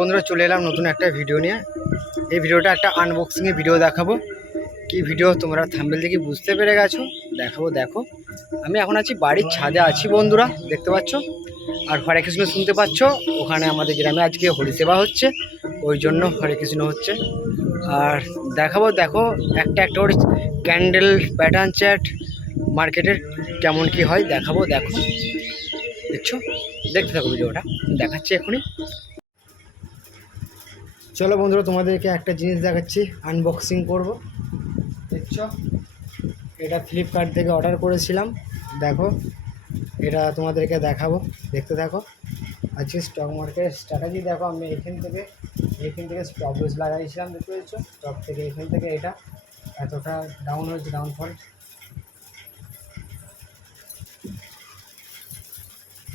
বন্ধুরা চলে এলাম নতুন একটা ভিডিও নিয়ে। এই ভিডিওটা একটা আনবক্সিংয়ের ভিডিও দেখাবো। কি ভিডিও তোমরা থাম্বেল দেখে বুঝতে পেরে গেছো? দেখাবো, দেখো। আমি এখন আছি বাড়ির ছাদে আছি বন্ধুরা, দেখতে পাচ্ছ? আর হরে কৃষ্ণ শুনতে পাচ্ছ? ওখানে আমাদের গ্রামে আজকে হোলি সেবা হচ্ছে, ওই জন্য হরে কৃষ্ণ হচ্ছে। আর দেখাবো, দেখো, একটা একটা করে ক্যান্ডেল প্যাটার্ন চ্যাট মার্কেটের কেমন কি হয়, দেখাবো, দেখো। দেখছ? দেখতে থাকো ভিডিওটা দেখাচ্ছি এখনই। চলো বন্ধুরা, তোমাদেরকে একটা জিনিস দেখাচ্ছি আনবক্সিং করব। দেখছ? এটা ফ্লিপকার্ট থেকে অর্ডার করেছিলাম। দেখো, এটা তোমাদেরকে দেখাবো। দেখতে থাকো। আজকে স্টক মার্কেটের স্ট্র্যাটাজি দেখো, আমি এখান থেকে এখান থেকে স্টপ লস লাগাইছিলাম, দেখতে পেয়েছ স্টক থেকে এখান থেকে এটা এতটা ডাউন হয়েছে ডাউনফল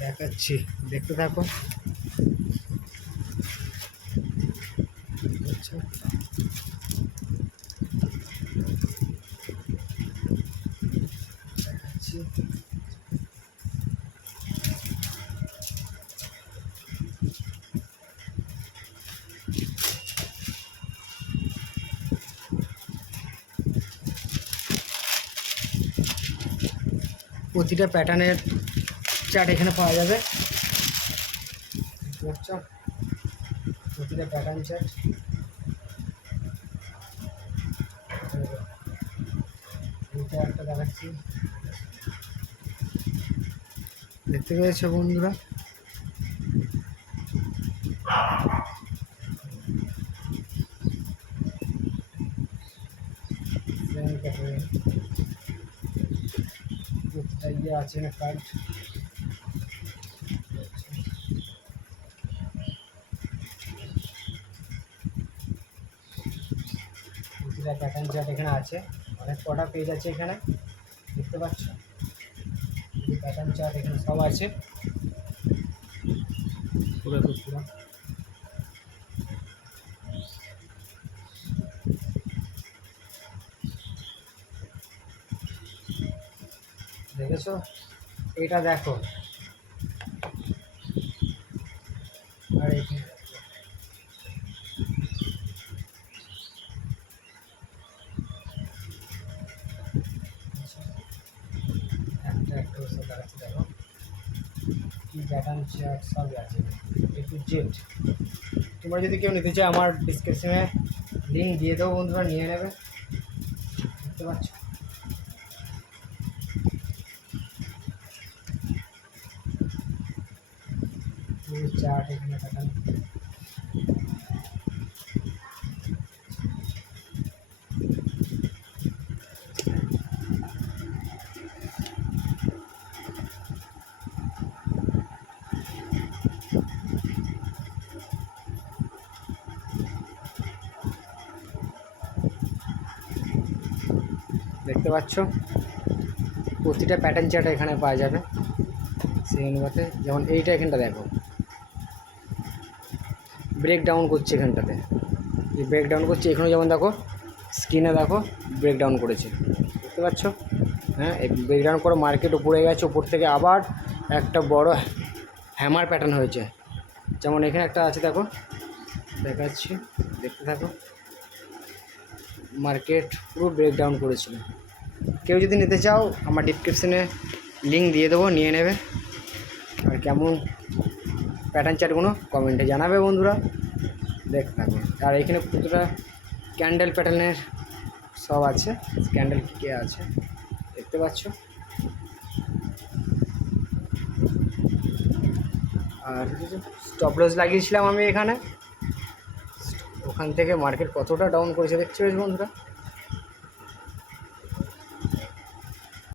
দেখাচ্ছি, দেখতে থাকো। দেখাচ্ছি প্রতিটা প্যাটার্নের চার্ট এখানে পাওয়া যাবে। প্রতিটা প্যাটার্ন চার্ট এইটা একটা দেখাচ্ছি দেখতে পেয়েছ বন্ধুরা Same pattern. প্রতিটা আছে না কার্ড প্রতিটা প্যাটার্ন চার্ট এখানে আছে অনেক কটা পেজ আছে এখানে দেখতে পাচ্ছ? প্যাটার্ন চার্ট এখানে সব আছে। পুরো দেখেছ? এটা দেখো। আর এইখানে দেখো। একটা একটা ওষুধ দেখাচ্ছি দেখো কি প্যাটার্ন চার্ট সবই আছে এ টু জেড তোমরা যদি কেউ নিতে চাও আমার ডিসক্রিপশনে লিঙ্ক দিয়ে দেবো বন্ধুরা, নিয়ে নেবে। দেখতে পাচ্ছ? পুরো চার্ট এখানে প্যাটার্ন দেখতে পাচ্ছ। প্রতিটা প্যাটার্ন চার্ট এখানে পাওয়া যাবে। সেই অনুপাতে যেমন এইটা এখানটা দেখো। ব্রেক ডাউন করছে এখানটাতে। যে ব্রেক ডাউন করছে, এখানেও যেমন দেখো স্ক্রিনে দেখো ব্রেকডাউন করেছে। দেখতে পাচ্ছ? হ্যাঁ এই ব্রেক করে মার্কেট উপরে গেছে, উপর থেকে আবার একটা বড় হ্যামার প্যাটার্ন হয়েছে। যেমন এখানে একটা আছে, দেখো। দেখাচ্ছি, দেখতে থাকো। মার্কেট পুরো ব্রেক ডাউন করেছিল। কেউ যদি নিতে চাও, আমার ডিসক্রিপশনে লিঙ্ক দিয়ে দেবো, নিয়ে নেবে। আর কেমন প্যাটার্ন চার্টগুলো কমেন্টে জানাবে বন্ধুরা। দেখতে থাকবে আর এখানে কতটা ক্যান্ডেল প্যাটার্নের সব আছে ক্যান্ডেল কী কী আছে, দেখতে পাচ্ছ? আর স্টপ লস লাগিয়েছিলাম আমি এখানে। ওখান থেকে মার্কেট কতটা ডাউন করেছে, দেখতে পেয়েছি বন্ধুরা?